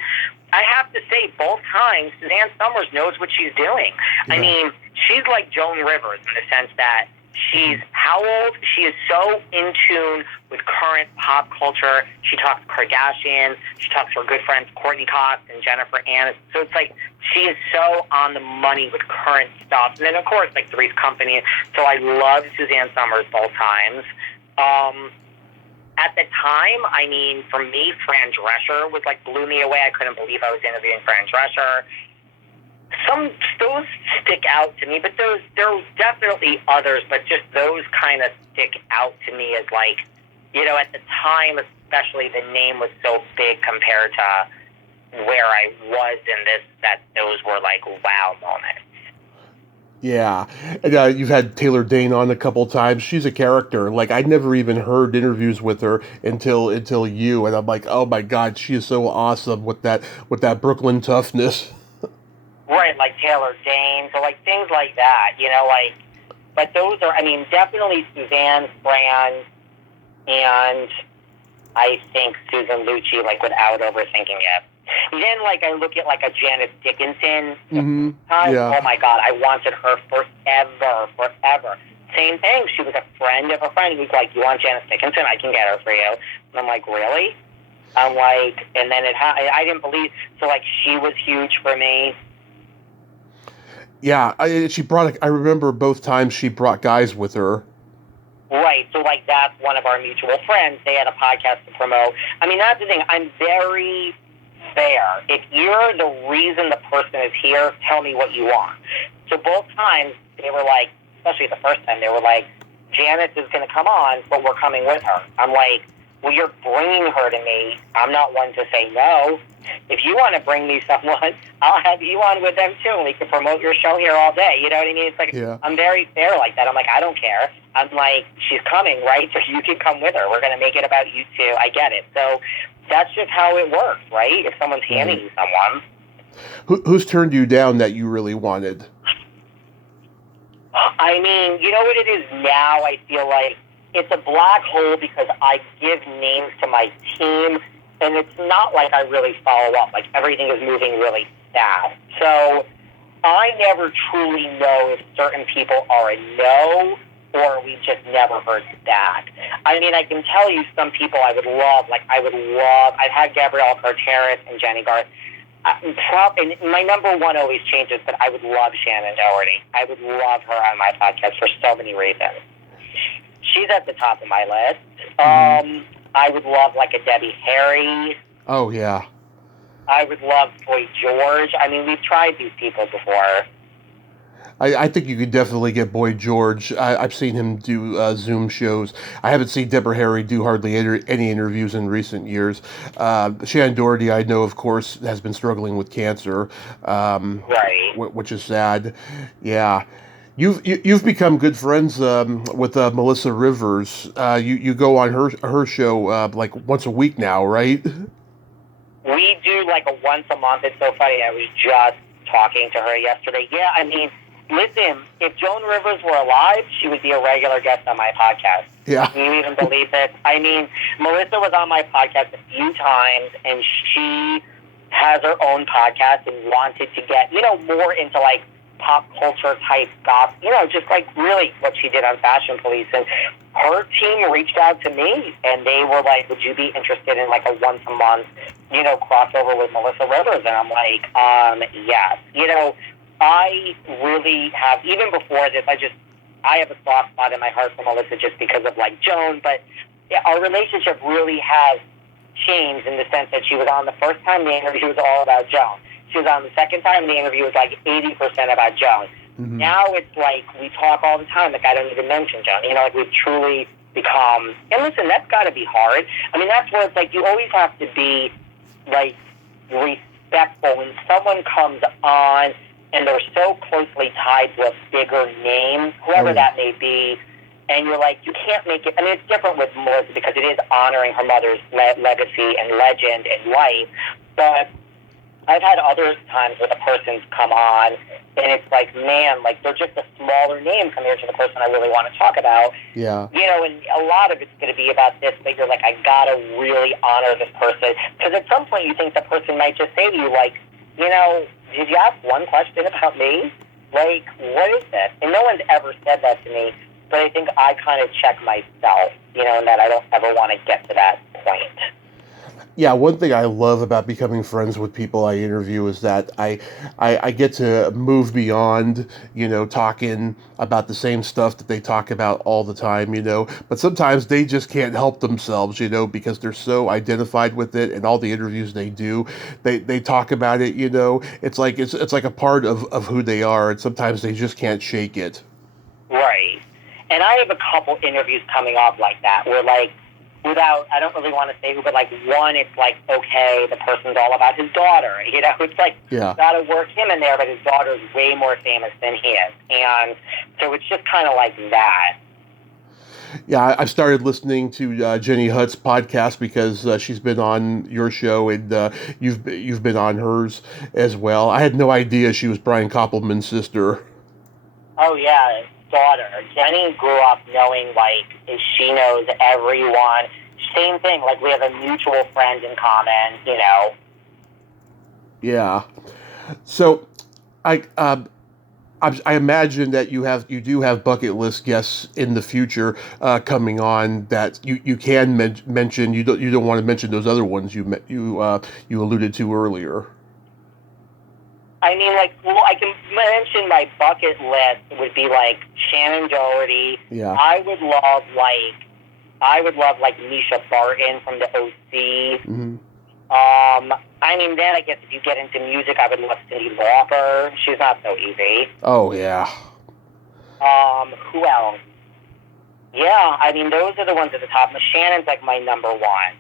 I have to say, both times, Suzanne Summers knows what she's doing. Yeah. I mean, she's like Joan Rivers in the sense that she's how old? She is so in tune with current pop culture. She talks Kardashians. She talks to her good friends Courtney Cox and Jennifer Aniston. So it's like she is so on the money with current stuff. And then, of course, like Three's Company. So I loved Suzanne Summers both times. At the time, I mean, for me, Fran Drescher was blew me away. I couldn't believe I was interviewing Fran Drescher. Those stick out to me, but there are definitely others, but just those kind of stick out to me as at the time, especially the name was so big compared to where I was in this, that those were wow moments. Yeah, and, you've had Taylor Dane on a couple times. She's a character. I'd never even heard interviews with her until you, and I'm like, oh my God, she is so awesome with that Brooklyn toughness. Right, like Taylor Dane, so things like that, but those are, I mean, definitely Suzanne, Fran, and I think Susan Lucci, without overthinking it. And then, I look at, a Janice Dickinson. Mm-hmm. Yeah. Oh, my God. I wanted her forever. Same thing. She was a friend of a friend who's like, you want Janice Dickinson? I can get her for you. And I'm like, really? I'm like, and then I didn't believe, so, she was huge for me. Yeah, I remember both times she brought guys with her. Right, so, that's one of our mutual friends. They had a podcast to promote. I mean, that's the thing. I'm very fair. If you're the reason the person is here, tell me what you want. So both times, they were especially the first time, they were Janice is going to come on, but we're coming with her. I'm like, well, you're bringing her to me. I'm not one to say no. If you want to bring me someone, I'll have you on with them too. We can promote your show here all day. You know what I mean? It's I'm very fair like that. I'm like, I don't care. I'm like, she's coming, right? So you can come with her. We're going to make it about you two. I get it. So that's just how it works, right? If someone's handing you someone. Who's turned you down that you really wanted? I mean, you know what it is now? I feel like it's a black hole because I give names to my team, and it's not I really follow up. Everything is moving really fast. So I never truly know if certain people are a no or we just never heard back. I mean, I can tell you some people I would love. I've had Gabrielle Carteris and Jenny Garth. And my number one always changes, but I would love Shannon Doherty. I would love her on my podcast for so many reasons. She's at the top of my list. I would love a Debbie Harry. Oh, yeah. I would love Boy George. I mean, we've tried these people before. I think you could definitely get Boy George. I've seen him do Zoom shows. I haven't seen Deborah Harry do hardly any interviews in recent years. Shannon Doherty, I know, of course, has been struggling with cancer, Right. which is sad. Yeah. You've become good friends with Melissa Rivers. You go on her show like once a week now, right? We do like a once a month. It's so funny. I was just talking to her yesterday. Yeah, I mean, listen, if Joan Rivers were alive, she would be a regular guest on my podcast. Yeah. Can you even believe it? I mean, Melissa was on my podcast a few times, and she has her own podcast and wanted to get, more into like pop culture type stuff, just like really what she did on Fashion Police. And her team reached out to me and they were like, would you be interested in like a once a month, crossover with Melissa Rivers? And I'm like, yes. I really have, even before this, I have a soft spot in my heart for Melissa just because of like Joan, but yeah, our relationship really has changed in the sense that she was on the first time the interview was all about Joan. She was on the second time the interview was like 80% about Joan. Mm-hmm. Now it's like we talk all the time, like I don't even mention Joan. Like we've truly become, and listen, that's got to be hard. I mean, that's where it's like you always have to be like respectful when someone comes on and they're so closely tied to a bigger name, whoever that may be, and you're like, you can't make it. I mean, it's different with Melissa because it is honoring her mother's legacy and legend and life, but I've had other times where the person's come on, and it's like, man, like they're just a smaller name compared to the person I really want to talk about. Yeah. And a lot of it's going to be about this, but you're like, I gotta really honor this person, because at some point you think the person might just say to you, like, did you ask one question about me? Like, what is this? And no one's ever said that to me, but I think I kind of check myself, and that I don't ever want to get to that point. Yeah, one thing I love about becoming friends with people I interview is that I get to move beyond, talking about the same stuff that they talk about all the time, but sometimes they just can't help themselves, because they're so identified with it, and all the interviews they do, they talk about it, it's like a part of who they are, and sometimes they just can't shake it. Right. And I have a couple interviews coming up like that, where like, I don't really want to say who, but like one, it's like, okay, the person's all about his daughter, it's like, got to work him in there, but his daughter's way more famous than he is. And so it's just kind of like that. Yeah, I've started listening to Jenny Hutt's podcast because she's been on your show, and you've been on hers as well. I had no idea she was Brian Koppelman's sister. Oh, yeah. Daughter. Jenny grew up knowing, like, she knows everyone. Same thing, like, we have a mutual friend in common, Yeah. So, I imagine that you do have bucket list guests in the future coming on that you can mention. You don't want to mention those other ones you alluded to earlier. I mean, like, well, I can mention my bucket list would be, like, Shannon Doherty. Yeah. I would love, Misha Barton from the OC. Mm-hmm. I mean, then I guess if you get into music, I would love Cyndi Lauper. She's not so easy. Oh, yeah. Who else? Yeah, I mean, those are the ones at the top. Shannon's, like, my number one.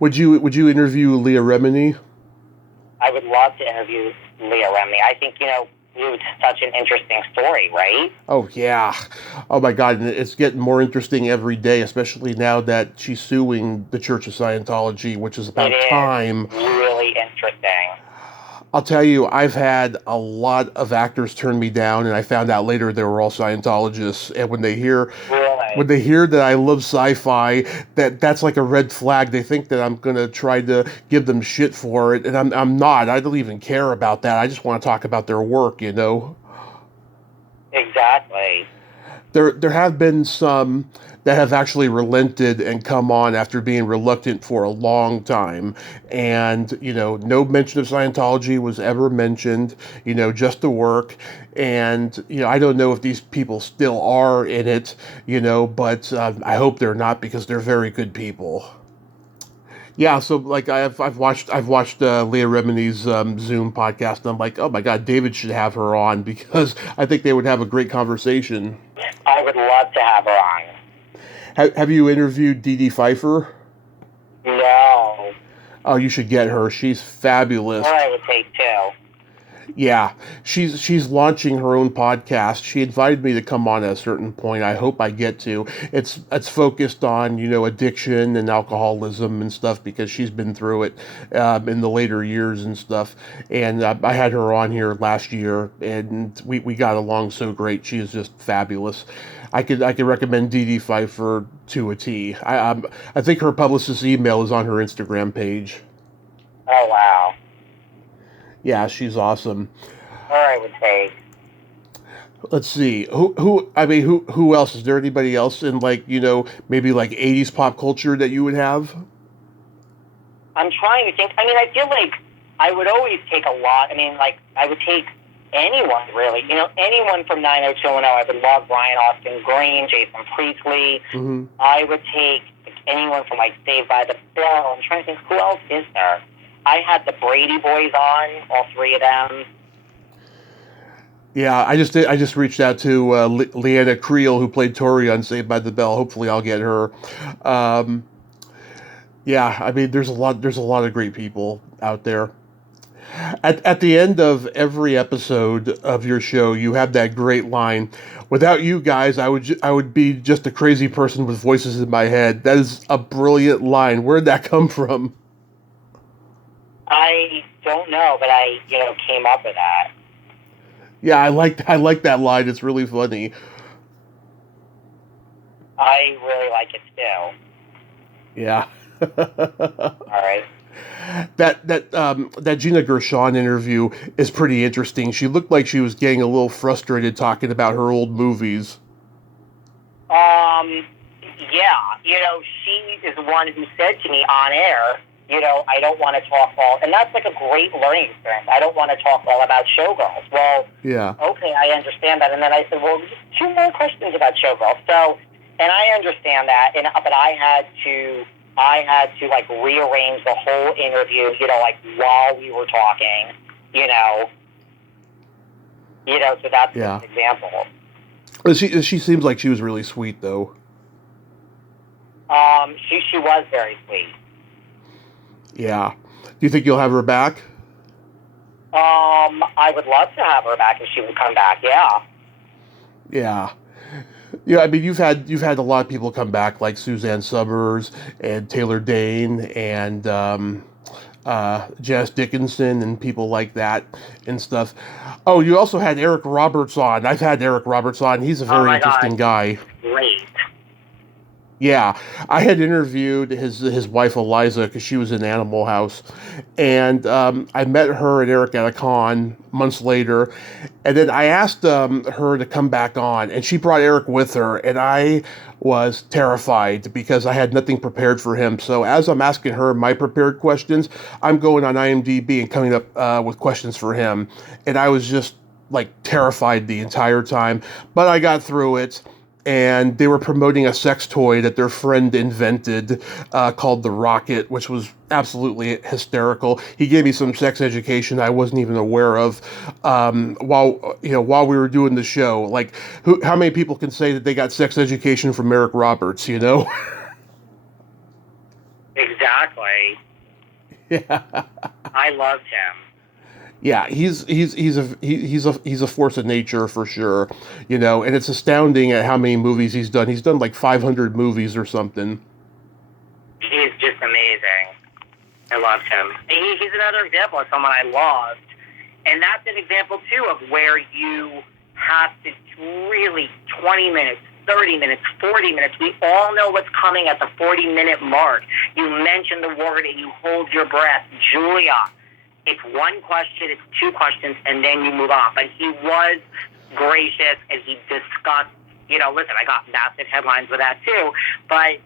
Would you interview Leah Remini? I would love to interview Leah Remini. I think, it's such an interesting story, right? Oh, yeah. Oh, my God. And it's getting more interesting every day, especially now that she's suing the Church of Scientology, which is about time. Really interesting. I'll tell you, I've had a lot of actors turn me down, and I found out later they were all Scientologists. And when they hear that I love sci-fi, that's like a red flag. They think that I'm going to try to give them shit for it, and I'm not. I don't even care about that. I just want to talk about their work, Exactly. There have been some that have actually relented and come on after being reluctant for a long time. And, no mention of Scientology was ever mentioned, just the work. And, I don't know if these people still are in it, but I hope they're not, because they're very good people. Yeah, so like I've watched Leah Remini's Zoom podcast, and I'm like, oh my God, David should have her on because I think they would have a great conversation. I would love to have her on. Have you interviewed Dee Dee Pfeiffer? No. Oh, you should get her. She's fabulous. Or I would take two. Yeah, she's launching her own podcast. She invited me to come on at a certain point. I hope I get to. It's focused on addiction and alcoholism and stuff because she's been through it in the later years and stuff. And I had her on here last year, and we got along so great. She is just fabulous. I could recommend Dee Dee Pfeiffer to a T. I think her publicist's email is on her Instagram page. Oh, wow. Yeah, she's awesome. Or I would take. Let's see. Who else? Is there anybody else in maybe like 80s pop culture that you would have? I'm trying to think. I mean, I feel like I would always take a lot. I mean, like, I would take anyone, really. Anyone from 90210. I would love Brian Austin Green, Jason Priestley. Mm-hmm. I would take anyone from, like, Saved by the Bell. I'm trying to think, who else is there? I had the Brady Boys on, all three of them. Yeah, I just reached out to Leanna Creel, who played Tori on Saved by the Bell. Hopefully, I'll get her. Yeah, I mean, there's a lot of great people out there. At the end of every episode of your show, you have that great line. Without you guys, I would be just a crazy person with voices in my head. That is a brilliant line. Where'd that come from? I don't know, but I, came up with that. Yeah, I like that line. It's really funny. I really like it too. Yeah. All right. That Gina Gershon interview is pretty interesting. She looked like she was getting a little frustrated talking about her old movies. Yeah, she is the one who said to me on air, I don't want to talk all, and that's like a great learning experience. I don't want to talk all about Showgirls. Well, yeah. Okay, I understand that. And then I said, well, just two more questions about Showgirls. So, and I understand that, but I had to like rearrange the whole interview, like while we were talking, so that's an example. She seems like she was really sweet, though. She was very sweet. Yeah. Do you think you'll have her back? I would love to have her back if she would come back. Yeah. Yeah. Yeah, I mean, you've had a lot of people come back, like Suzanne Summers and Taylor Dane and Janice Dickinson and people like that and stuff. Oh, you also had Eric Roberts on. I've had Eric Roberts on. He's a very interesting guy. Great. Yeah, I had interviewed his wife Eliza because she was in Animal House, and I met her and Eric at a con months later, and then I asked her to come back on, and she brought Eric with her, and I was terrified because I had nothing prepared for him. So as I'm asking her my prepared questions, I'm going on IMDb and coming up with questions for him, and I was just like terrified the entire time, but I got through it. And they were promoting a sex toy that their friend invented called the Rocket, which was absolutely hysterical. He gave me some sex education I wasn't even aware of while we were doing the show. Like, how many people can say that they got sex education from Eric Roberts? Exactly. Yeah. I loved him. Yeah, he's a force of nature for sure, and it's astounding at how many movies he's done. He's done like 500 movies or something. He's just amazing. I loved him. He's another example of someone I loved, and that's an example too of where you have to really 20 minutes, 30 minutes, 40 minutes. We all know what's coming at the 40-minute mark. You mention the word and you hold your breath. Julia. It's one question, it's two questions, and then you move on. But he was gracious, and he discussed, listen, I got massive headlines with that too. But,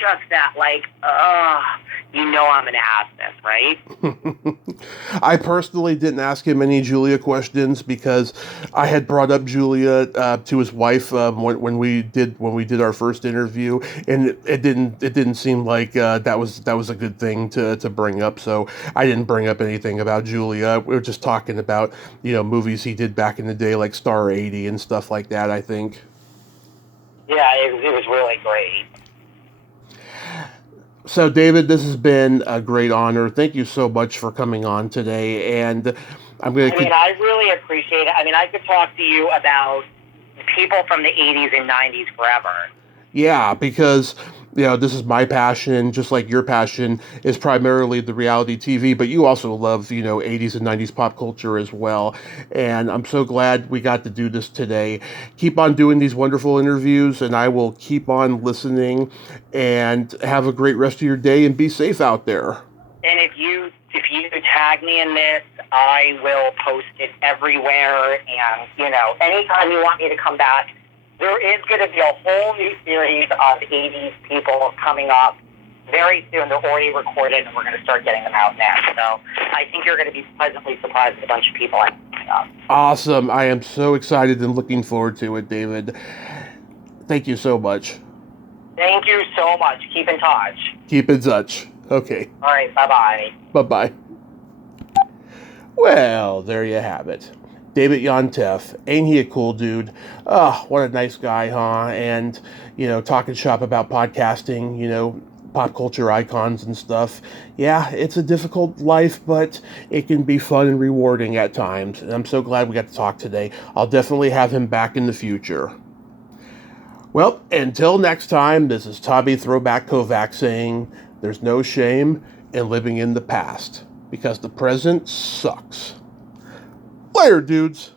just that, like, I'm going to ask this, right? I personally didn't ask him any Julia questions because I had brought up Julia to his wife when we did our first interview, and it didn't seem like that was a good thing to bring up. So I didn't bring up anything about Julia. We were just talking about movies he did back in the day, like Star 80 and stuff like that, I think. Yeah, it was really great. So, David, this has been a great honor. Thank you so much for coming on today. And I really appreciate it. I mean, I could talk to you about people from the 80s and 90s forever. Yeah, because, this is my passion, just like your passion is primarily the reality TV, but you also love, 80s and 90s pop culture as well. And I'm so glad we got to do this today. Keep on doing these wonderful interviews, and I will keep on listening, and have a great rest of your day, and be safe out there. And if you tag me in this, I will post it everywhere. And, anytime you want me to come back, there is going to be a whole new series of 80s people coming up very soon. They're already recorded, and we're going to start getting them out now. So I think you're going to be pleasantly surprised with a bunch of people coming up. Awesome. I am so excited and looking forward to it, David. Thank you so much. Thank you so much. Keep in touch. Keep in touch. Okay. All right. Bye-bye. Bye-bye. Well, there you have it. David Yontef. Ain't he a cool dude? Oh, what a nice guy, huh? And, talking shop about podcasting, pop culture icons and stuff. Yeah, it's a difficult life, but it can be fun and rewarding at times. And I'm so glad we got to talk today. I'll definitely have him back in the future. Well, until next time, this is Tommy Throwback Kovac saying, there's no shame in living in the past, because the present sucks. Later, dudes.